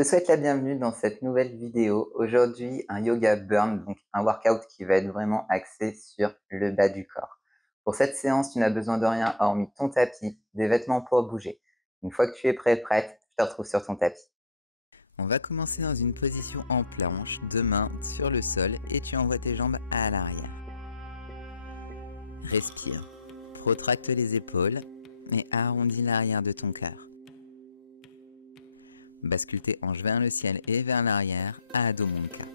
Je te souhaite la bienvenue dans cette nouvelle vidéo. Aujourd'hui, un yoga burn, donc un workout qui va être vraiment axé sur le bas du corps. Pour cette séance, tu n'as besoin de rien hormis ton tapis, des vêtements pour bouger. Une fois que tu es prête, je te retrouve sur ton tapis. On va commencer dans une position en planche, deux mains sur le sol et tu envoies tes jambes à l'arrière. Respire, protracte les épaules et arrondis l'arrière de ton cœur. Bascule tes hanches vers le ciel et vers l'arrière, à Adho Mukha.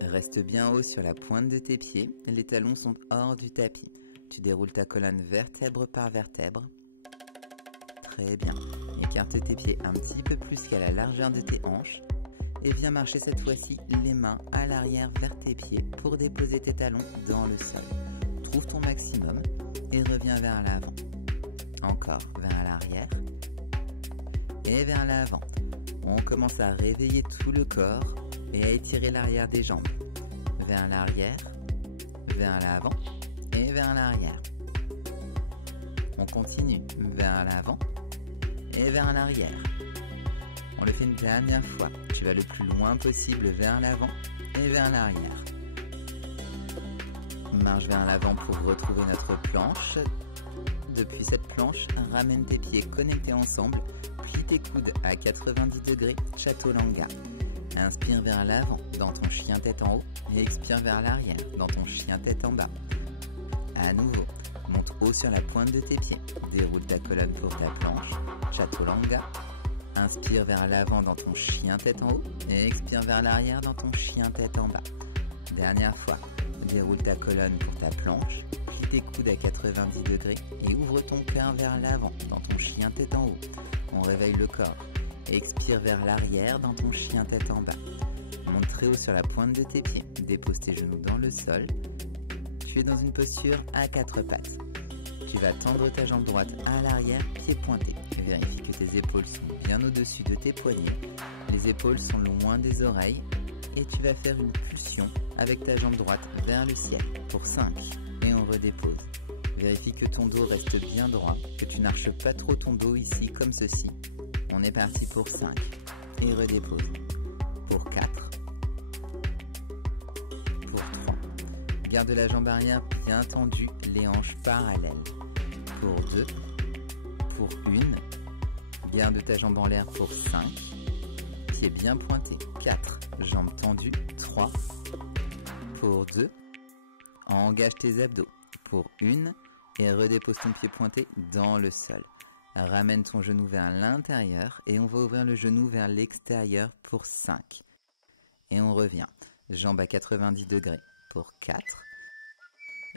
Reste bien haut sur la pointe de tes pieds, les talons sont hors du tapis. Tu déroules ta colonne vertèbre par vertèbre. Très bien. Écarte tes pieds un petit peu plus qu'à la largeur de tes hanches et viens marcher cette fois-ci les mains à l'arrière vers tes pieds pour déposer tes talons dans le sol. Trouve ton maximum et reviens vers l'avant. Encore vers l'arrière. Et vers l'avant. On commence à réveiller tout le corps et à étirer l'arrière des jambes. Vers l'arrière, vers l'avant et vers l'arrière. On continue vers l'avant et vers l'arrière. On le fait une dernière fois. Tu vas le plus loin possible vers l'avant et vers l'arrière. Marche vers l'avant pour retrouver notre planche. Depuis cette planche, ramène tes pieds connectés ensemble. Plie tes coudes à 90 degrés, Chaturanga. Inspire vers l'avant dans ton chien tête en haut et expire vers l'arrière dans ton chien tête en bas. À nouveau, monte haut sur la pointe de tes pieds. Déroule ta colonne pour ta planche, Chaturanga. Inspire vers l'avant dans ton chien tête en haut et expire vers l'arrière dans ton chien tête en bas. Dernière fois, déroule ta colonne pour ta planche. Plie tes coudes à 90 degrés et ouvre ton cœur vers l'avant dans ton chien tête en haut. On réveille le corps. Expire vers l'arrière dans ton chien tête en bas. Monte très haut sur la pointe de tes pieds. Dépose tes genoux dans le sol. Tu es dans une posture à quatre pattes. Tu vas tendre ta jambe droite à l'arrière, pied pointé. Vérifie que tes épaules sont bien au-dessus de tes poignets. Les épaules sont loin des oreilles. Et tu vas faire une pulsion avec ta jambe droite vers le ciel pour 5. Et on redépose. Vérifie que ton dos reste bien droit, que tu n'arches pas trop ton dos ici comme ceci. On est parti pour 5. Et redépose. Pour 4. Pour 3. Garde la jambe arrière bien tendue, les hanches parallèles. Pour 2. Pour 1. Garde ta jambe en l'air pour 5. Pied bien pointé. 4. Jambes tendues. 3. Pour 2. Engage tes abdos. Pour 1. Et redépose ton pied pointé dans le sol. Ramène ton genou vers l'intérieur et on va ouvrir le genou vers l'extérieur pour 5. Et on revient. Jambes à 90 degrés pour 4.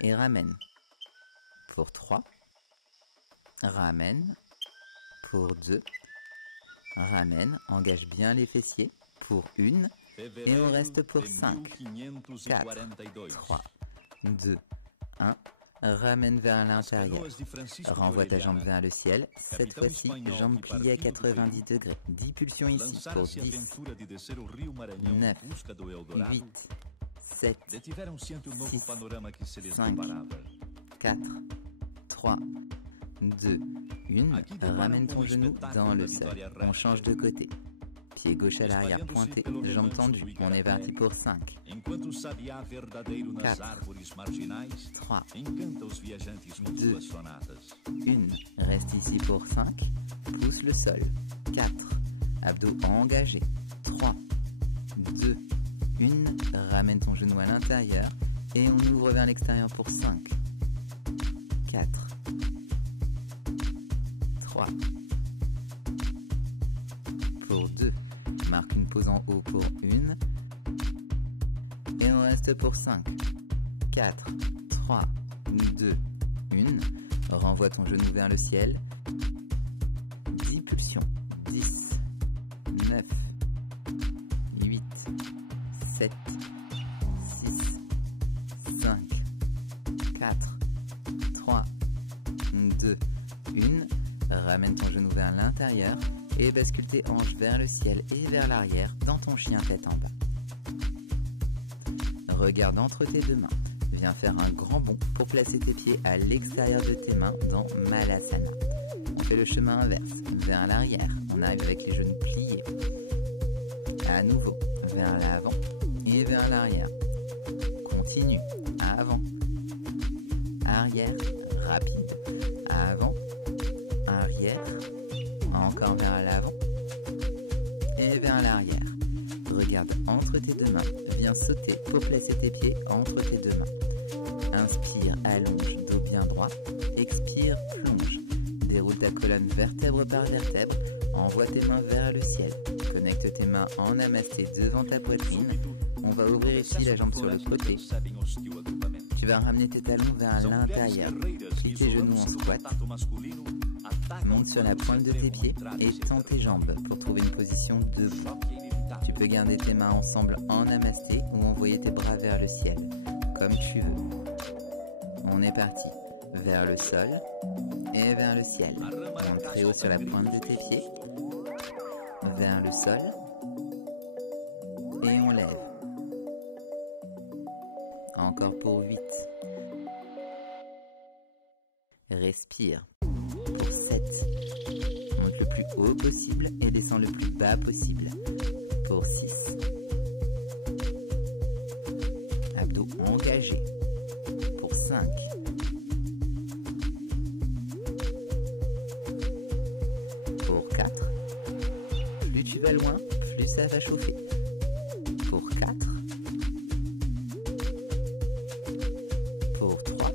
Et ramène. Pour 3. Ramène. Pour 2. Ramène. Engage bien les fessiers. Pour 1. Et on reste pour 5. 4. 3. 2. 1. Ramène vers l'intérieur. Renvoie ta jambe vers le ciel. Cette fois-ci, jambe pliée à 90 degrés. 10 pulsions ici pour 10, 9, 8, 7, 6, 5, 4, 3, 2, 1. Ramène ton genou dans le sol. On change de côté. Pied gauche à l'arrière pointé, jambes tendues. On est parti pour 5. 4, 3, 2, 1. Reste ici pour 5. Pousse le sol. 4. Abdos engagés. 3, 2, 1. Ramène ton genou à l'intérieur. Et on ouvre vers l'extérieur pour 5. 4. 3. Pour 2. Marque une pause en haut pour 1. Et on reste pour 5. 4, 3, 2, 1. Renvoie ton genou vers le ciel. 10 pulsions. 10, 9, 8, 7, 6, 5, 4, 3, 2, 1. Ramène ton genou vers l'intérieur. Et bascule tes hanches vers le ciel et vers l'arrière dans ton chien tête en bas. Regarde entre tes deux mains. Viens faire un grand bond pour placer tes pieds à l'extérieur de tes mains dans Malasana. On fait le chemin inverse, vers l'arrière. On arrive avec les genoux pliés. À nouveau, vers l'avant et vers l'arrière. Continue, avant, arrière, rapide, avant, arrière, encore vers l'avant et vers l'arrière. Regarde entre tes deux mains, viens sauter pour placer tes pieds entre tes deux mains. Inspire, allonge, dos bien droit, expire, plonge. Déroule ta colonne vertèbre par vertèbre, envoie tes mains vers le ciel. Connecte tes mains en namasté devant ta poitrine. On va ouvrir ici la jambe sur le côté. Tu vas ramener tes talons vers l'intérieur. Plie tes genoux en squat. Monte sur la pointe de tes pieds et tends tes jambes pour trouver une position debout. Tu peux garder tes mains ensemble en namasté ou envoyer tes bras vers le ciel, comme tu veux. On est parti. Vers le sol et vers le ciel. Monte très haut sur la pointe de tes pieds. Vers le sol. Et on lève. Encore pour 8. Respire. Pour 7. Monte le plus haut possible et descends le plus bas possible. Pour 6. Abdos engagés. Pour 5. Pour 4. Plus tu vas loin, plus ça va chauffer. Pour 4. Pour 3.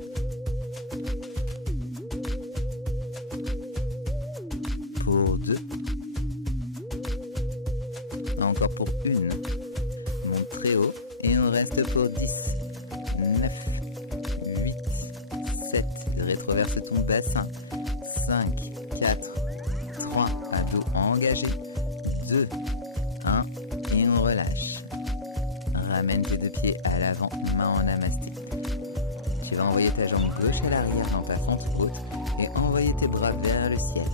Pour 2. Encore pour 1. Monte très haut et on reste pour 10. 9. 8. 7. Rétroverse ton bassin. 5. 4. 3. Abdos engagés. 2. 1. Et on relâche. Ramène tes deux pieds à l'avant, main en namasté. Tu vas envoyer ta jambe gauche à l'arrière en passant tout haut et envoyer tes bras vers le ciel.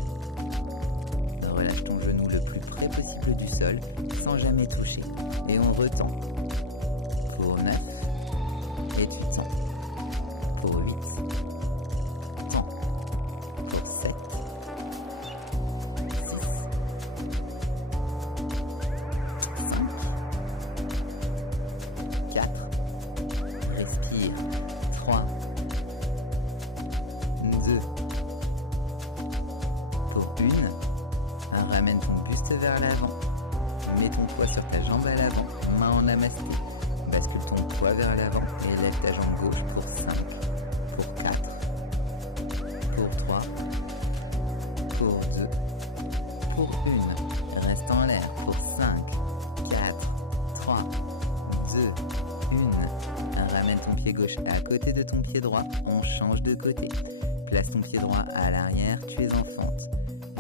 Relâche ton genou le plus près possible du sol sans jamais toucher. Et on retend. Pour 9. Et tu tends. Pour 8. Tends. Pour 7. 6. 5. 4. Respire. 3. 2. Pour 1. Ramène ton buste vers l'avant. Mets ton poids sur ta jambe à l'avant, main en namasté. Bascule ton poids vers l'avant et lève ta jambe gauche pour 5, pour 4, pour 3, pour 2, pour 1. Reste en l'air pour 5, 4, 3, 2, 1. Ramène ton pied gauche à côté de ton pied droit. On change de côté. Place ton pied droit à l'arrière, tu es en fente.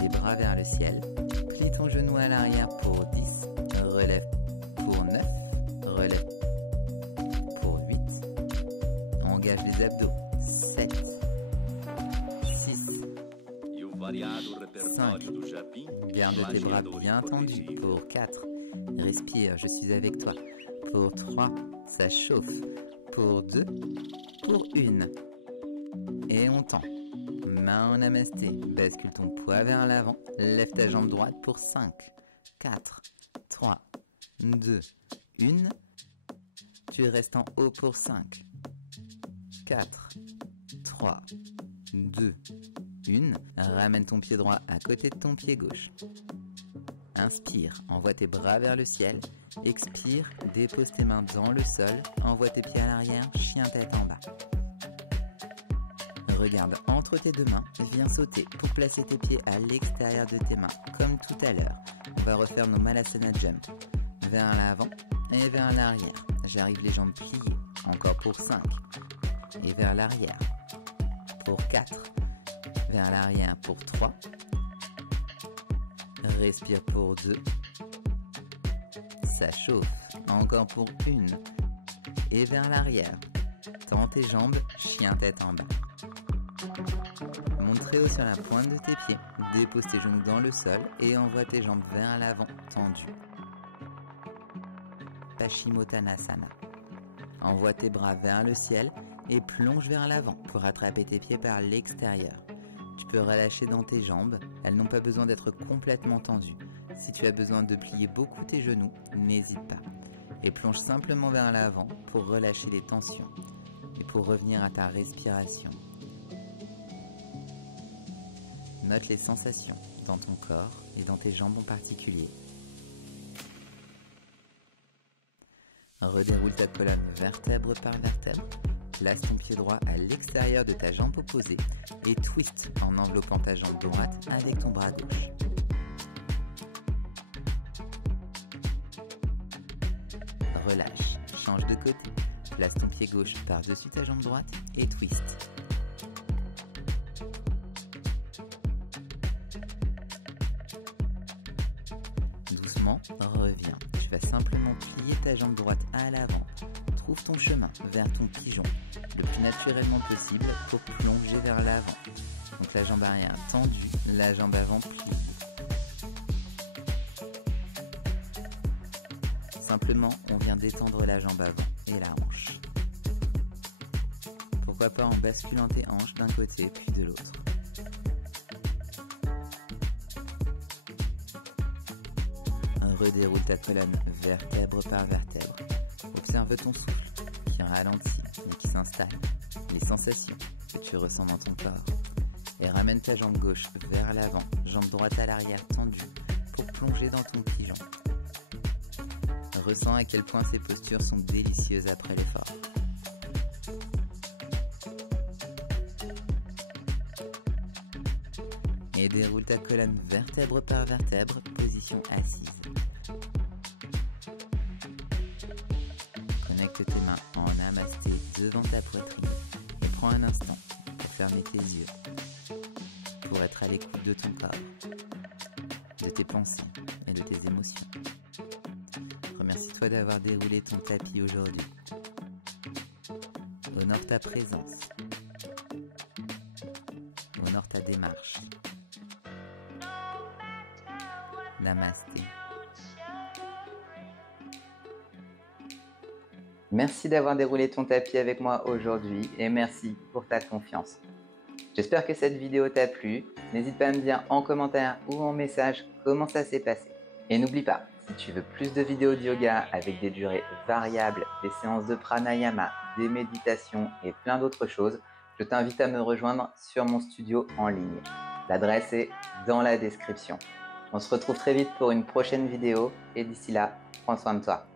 Les bras vers le ciel. Plie ton genou à l'arrière pour 10. Relève pour 9. Relève pour 8. Engage les abdos. 7. 6. 5. Garde tes bras bien tendus. Pour 4. Respire, je suis avec toi. Pour 3. Ça chauffe. Pour 2. Pour 1. Et on tend. Main en namasté, bascule ton poids vers l'avant, lève ta jambe droite pour 5, 4, 3, 2, 1. Tu restes en haut pour 5, 4, 3, 2, 1. Ramène ton pied droit à côté de ton pied gauche. Inspire, envoie tes bras vers le ciel. Expire, dépose tes mains dans le sol, envoie tes pieds à l'arrière, chien tête en bas. Regarde entre tes deux mains, viens sauter pour placer tes pieds à l'extérieur de tes mains, comme tout à l'heure. On va refaire nos Malasana Jump. Vers l'avant et vers l'arrière. J'arrive les jambes pliées, encore pour 5. Et vers l'arrière, pour 4. Vers l'arrière pour 3. Respire pour 2. Ça chauffe, encore pour 1. Et vers l'arrière. Tends tes jambes, chien tête en bas. Monte très haut sur la pointe de tes pieds, dépose tes genoux dans le sol et envoie tes jambes vers l'avant, tendues. Paschimottanasana. Envoie tes bras vers le ciel et plonge vers l'avant pour attraper tes pieds par l'extérieur. Tu peux relâcher dans tes jambes, elles n'ont pas besoin d'être complètement tendues. Si tu as besoin de plier beaucoup tes genoux, n'hésite pas. Et plonge simplement vers l'avant pour relâcher les tensions et pour revenir à ta respiration. Note les sensations dans ton corps et dans tes jambes en particulier. Redéroule ta colonne vertèbre par vertèbre. Place ton pied droit à l'extérieur de ta jambe opposée et twist en enveloppant ta jambe droite avec ton bras gauche. Relâche, change de côté. Place ton pied gauche par-dessus ta jambe droite et twist. Doucement, reviens. Tu vas simplement plier ta jambe droite à l'avant. Trouve ton chemin vers ton pigeon le plus naturellement possible pour plonger vers l'avant. Donc la jambe arrière tendue, la jambe avant pliée. Simplement, on vient d'étendre la jambe avant et la hanche. Pourquoi pas en basculant tes hanches d'un côté puis de l'autre. Redéroule ta colonne vertèbre par vertèbre. Observe ton souffle qui ralentit mais qui s'installe, les sensations que tu ressens dans ton corps. Et ramène ta jambe gauche vers l'avant, jambe droite à l'arrière tendue pour plonger dans ton pigeon. Ressens à quel point ces postures sont délicieuses après l'effort. Et déroule ta colonne vertèbre par vertèbre, position assise. Connecte tes mains en namasté devant ta poitrine et prends un instant pour fermer tes yeux, pour être à l'écoute de ton corps, de tes pensées et de tes émotions. Remercie-toi d'avoir déroulé ton tapis aujourd'hui. Honore ta présence. Honore ta démarche. Namasté. Merci d'avoir déroulé ton tapis avec moi aujourd'hui et merci pour ta confiance. J'espère que cette vidéo t'a plu. N'hésite pas à me dire en commentaire ou en message comment ça s'est passé. Et n'oublie pas, si tu veux plus de vidéos de yoga avec des durées variables, des séances de pranayama, des méditations et plein d'autres choses, je t'invite à me rejoindre sur mon studio en ligne. L'adresse est dans la description. On se retrouve très vite pour une prochaine vidéo et d'ici là, prends soin de toi.